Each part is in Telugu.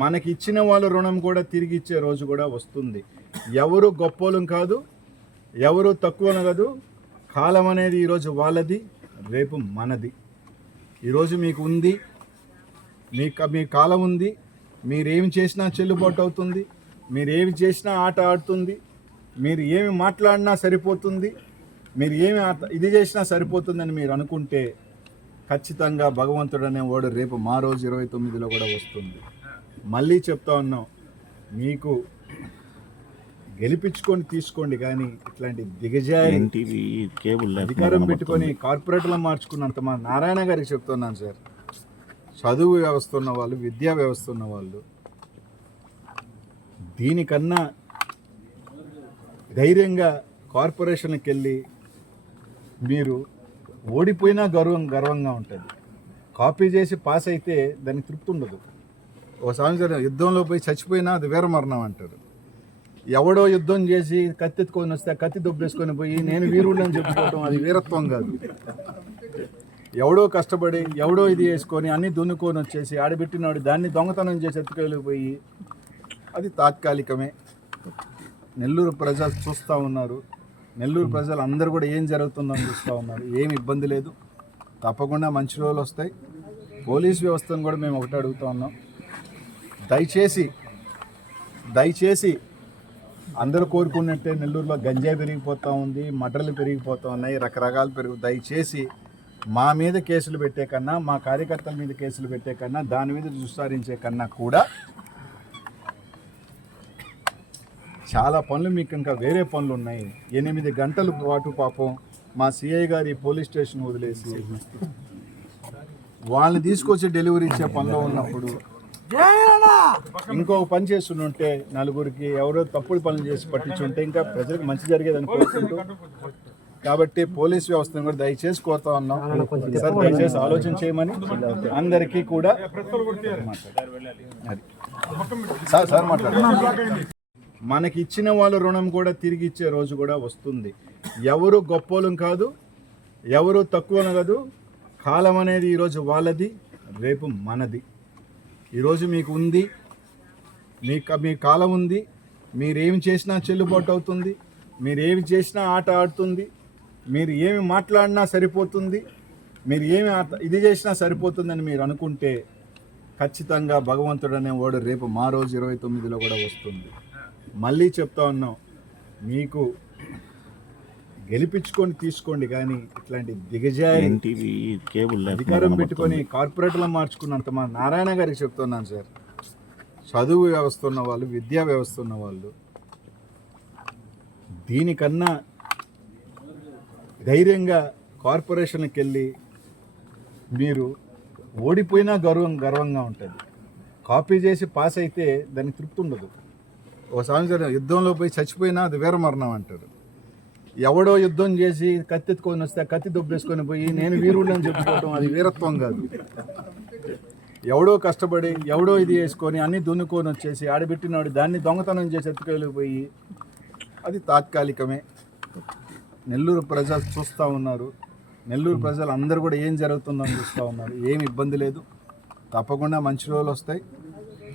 మనకి ఇచ్చిన వాళ్ళ రుణం కూడా తిరిగి ఇచ్చే రోజు కూడా వస్తుంది. ఎవరు గొప్పోలం కాదు, ఎవరు తక్కువ కాదు. కాలం అనేది ఈరోజు వాళ్ళది, రేపు మనది. ఈరోజు మీకు ఉంది, మీ కాలం ఉంది. మీరేమి చేసినా చెల్లుబాటు అవుతుంది, మీరేమి చేసినా ఆట ఆడుతుంది, మీరు ఏమి మాట్లాడినా సరిపోతుంది, మీరు ఏమి ఇది చేసినా సరిపోతుందని మీరు అనుకుంటే ఖచ్చితంగా భగవంతుడు అనేవాడు రేపు మా రోజు 29లో కూడా వస్తుంది. మళ్ళీ చెప్తా ఉన్నాం, మీకు గెలిపించుకొని తీసుకోండి, కానీ ఇట్లాంటి దిగజారి అధికారం పెట్టుకొని కార్పొరేట్లో మార్చుకున్నంత మా నారాయణ గారికి చెప్తున్నాను సార్. చదువు వ్యవస్థ ఉన్న వాళ్ళు, విద్యా వ్యవస్థ ఉన్న వాళ్ళు దీనికన్నా ధైర్యంగా కార్పొరేషన్కి వెళ్ళి మీరు ఓడిపోయినా గర్వంగా ఉంటుంది. కాపీ చేసి పాస్ అయితే దానికి తృప్తి ఉండదు. ఒక సంవత్సరం యుద్ధంలో పోయి చచ్చిపోయినా అది వీరమరణం అంటారు. ఎవడో యుద్ధం చేసి కత్తెత్తుకొని వస్తే కత్తి దొబ్బేసుకొని పోయి నేను వీరుడని చెప్పుకోవటం అది వీరత్వం కాదు. ఎవడో కష్టపడి ఎవడో ఇది వేసుకొని అన్నీ దున్నుకొని వచ్చేసి ఆడబెట్టినాడు దాన్ని దొంగతనం చేసి ఎత్తుకెళ్ళిపోయి అది తాత్కాలికమే. నెల్లూరు ప్రజలు చూస్తూ ఉన్నారు, నెల్లూరు ప్రజలు అందరూ కూడా ఏం జరుగుతుందని చూస్తూ ఉన్నారు. ఏమి ఇబ్బంది లేదు, తప్పకుండా మంచి రోజులు వస్తాయి. పోలీస్ వ్యవస్థను కూడా మేము ఒకటి అడుగుతూ ఉన్నాం, దయచేసి అందరూ కోరుకున్నట్టే నెల్లూరులో గంజాయి పెరిగిపోతూ ఉంది, మర్డర్లు పెరిగిపోతూ ఉన్నాయి, రకరకాలు దయచేసి మా మీద కేసులు పెట్టే కన్నా, మా కార్యకర్తల మీద కేసులు పెట్టే కన్నా, దాని మీద విచారించే కన్నా కూడా చాలా పనులు మీకు ఇంకా వేరే పనులు ఉన్నాయి. 8 గంటల పాటు పాపం మా సిఐ గారి పోలీస్ స్టేషన్ వదిలేసి వాళ్ళని తీసుకొచ్చి డెలివరీ ఇచ్చే పనిలో ఉన్నప్పుడు ఇంకొక పని చేస్తుంటే నలుగురికి ఎవరో తప్పుడు పనులు చేసి పట్టించుంటే ఇంకా ప్రజలకు మంచి జరిగేదని కోరుకుంటూ, కాబట్టి పోలీస్ వ్యవస్థను కూడా దయచేసి కోరుతా ఉన్నాం సార్, దయచేసి ఆలోచన చేయమని అందరికీ కూడా సార్ మాట్లాడారు. మనకి ఇచ్చిన వాళ్ళ రుణం కూడా తిరిగి ఇచ్చే రోజు కూడా వస్తుంది. ఎవరు గొప్పోలం కాదు, ఎవరు తక్కువ కాదు. కాలం అనేది ఈరోజు వాళ్ళది, రేపు మనది. ఈరోజు మీకు ఉంది, మీ కాలం ఉంది. మీరేమి చేసినా చెల్లుబాటు అవుతుంది, మీరేమి చేసినా ఆట ఆడుతుంది, మీరు ఏమి మాట్లాడినా సరిపోతుంది, మీరు ఏమి ఇది చేసినా సరిపోతుందని మీరు అనుకుంటే ఖచ్చితంగా భగవంతుడు అనేవాడు రేపు మా రోజు 29లో కూడా వస్తుంది. మళ్ళీ చెప్తా ఉన్నాం, మీకు గెలిపించుకొని తీసుకోండి, కానీ ఇట్లాంటి దిగజారి అధికారం పెట్టుకొని కార్పొరేట్లో మార్చుకున్నంత మా నారాయణ గారికి చెప్తున్నాను సార్. చదువు వ్యవస్థ ఉన్న వాళ్ళు, విద్యా వ్యవస్థ ఉన్న వాళ్ళు దీనికన్నా ధైర్యంగా కార్పొరేషన్కి వెళ్ళి మీరు ఓడిపోయినా గర్వంగా ఉంటుంది. కాపీ చేసి పాస్ అయితే దానికి తృప్తి ఉండదు. ఒక సంవత్సరం యుద్ధంలో పోయి చచ్చిపోయినా అది వీరమరణం అంటారు. ఎవడో యుద్ధం చేసి కత్తెత్తుకొని వస్తే కత్తి దొబ్బేసుకొని పోయి నేను వీరుడని చెప్పుకోవటం అది వీరత్వం కాదు. ఎవడో కష్టపడి ఎవడో ఇది వేసుకొని అన్నీ దున్నుకొని వచ్చేసి ఆడబెట్టినాడు దాన్ని దొంగతనం చేసి ఎత్తుకెళ్ళిపోయి అది తాత్కాలికమే. నెల్లూరు ప్రజలు చూస్తూ ఉన్నారు, నెల్లూరు ప్రజలు అందరూ కూడా ఏం జరుగుతుందని చూస్తూ ఉన్నారు. ఏమి ఇబ్బంది లేదు, తప్పకుండా మంచి రోజులు వస్తాయి.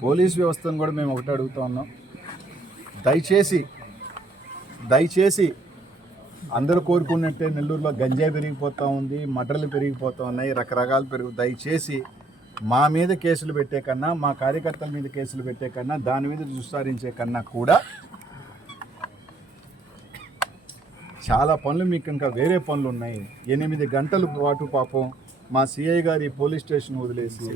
పోలీస్ వ్యవస్థను కూడా మేము ఒకటి అడుగుతూ ఉన్నాం, దయచేసి అందరూ కోరుకున్నట్టే నెల్లూరులో గంజాయి పెరిగిపోతూ ఉంది, మర్డర్లు పెరిగిపోతూ ఉన్నాయి, రకరకాలు దయచేసి మా మీద కేసులు పెట్టే కన్నా, మా కార్యకర్తల మీద కేసులు పెట్టే కన్నా, దాని మీద విచారించే కన్నా కూడా చాలా పనులు మీకు ఇంకా వేరే పనులు ఉన్నాయి. 8 గంటల పాటు పాపం మా సిఐ గారి పోలీస్ స్టేషన్ వదిలేసి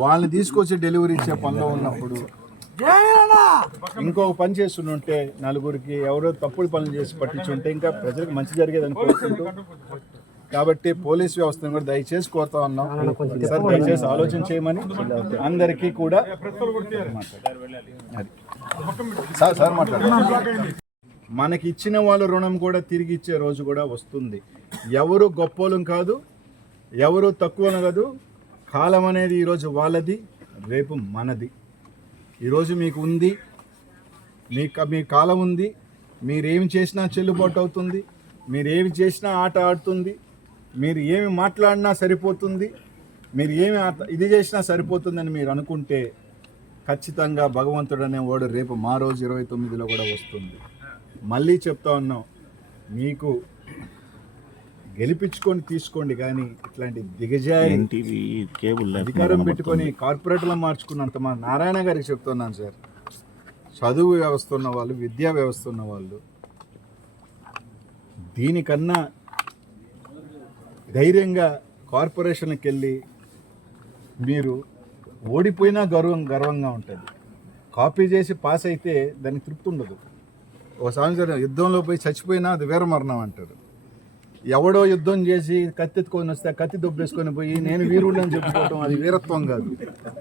వాళ్ళని తీసుకొచ్చి డెలివరీ ఇచ్చే పనిలో ఉన్నప్పుడు ఇంకొక పని చేస్తుంటే నలుగురికి ఎవరో తప్పుడు పనులు చేసి పట్టించుంటే ఇంకా ప్రజలకు మంచి జరిగేదని కోరుకుంటూ, కాబట్టి పోలీస్ వ్యవస్థను కూడా దయచేసి కోరుతా ఉన్నాం సార్, దయచేసి ఆలోచన చేయమని అందరికీ కూడా సార్ మాట్లాడారు. మనకి ఇచ్చిన వాళ్ళ రుణం కూడా తిరిగి ఇచ్చే రోజు కూడా వస్తుంది. ఎవరు గొప్పోలం కాదు, ఎవరు తక్కువ కాదు. కాలం అనేది ఈరోజు వాళ్ళది, రేపు మనది. ఈరోజు మీకు ఉంది, మీ కాలం ఉంది. మీరేమి చేసినా చెల్లుబాటు అవుతుంది, మీరేమి చేసినా ఆట ఆడుతుంది, మీరు ఏమి మాట్లాడినా సరిపోతుంది, మీరు ఏమి ఇది చేసినా సరిపోతుందని మీరు అనుకుంటే ఖచ్చితంగా భగవంతుడు అనేవాడు రేపు మా రోజు 29లో కూడా వస్తుంది. మళ్ళీ చెప్తా ఉన్నాం, మీకు గెలిపించుకొని తీసుకోండి, కానీ ఇట్లాంటి దిగజారి అధికారం పెట్టుకొని కార్పొరేట్లో మార్చుకున్నంత మా నారాయణ గారికి చెప్తున్నాను సార్, చదువు వ్యవస్థ ఉన్న వాళ్ళు, విద్యా వ్యవస్థ ఉన్న వాళ్ళు దీనికన్నా ధైర్యంగా కార్పొరేషన్కి వెళ్ళి మీరు ఓడిపోయినా గర్వంగా ఉంటుంది. కాపీ చేసి పాస్ అయితే దానికి తృప్తి ఉండదు. ఒక సంవత్సరం యుద్ధంలో పోయి చచ్చిపోయినా అది వీరమరణం అంటారు. ఎవడో యుద్ధం చేసి కత్తి ఎత్తుకొని వస్తే కత్తి దొబ్బేసుకొని పోయి నేను వీరుడు అని చెప్పుకోవటం అది వీరత్వం కాదు.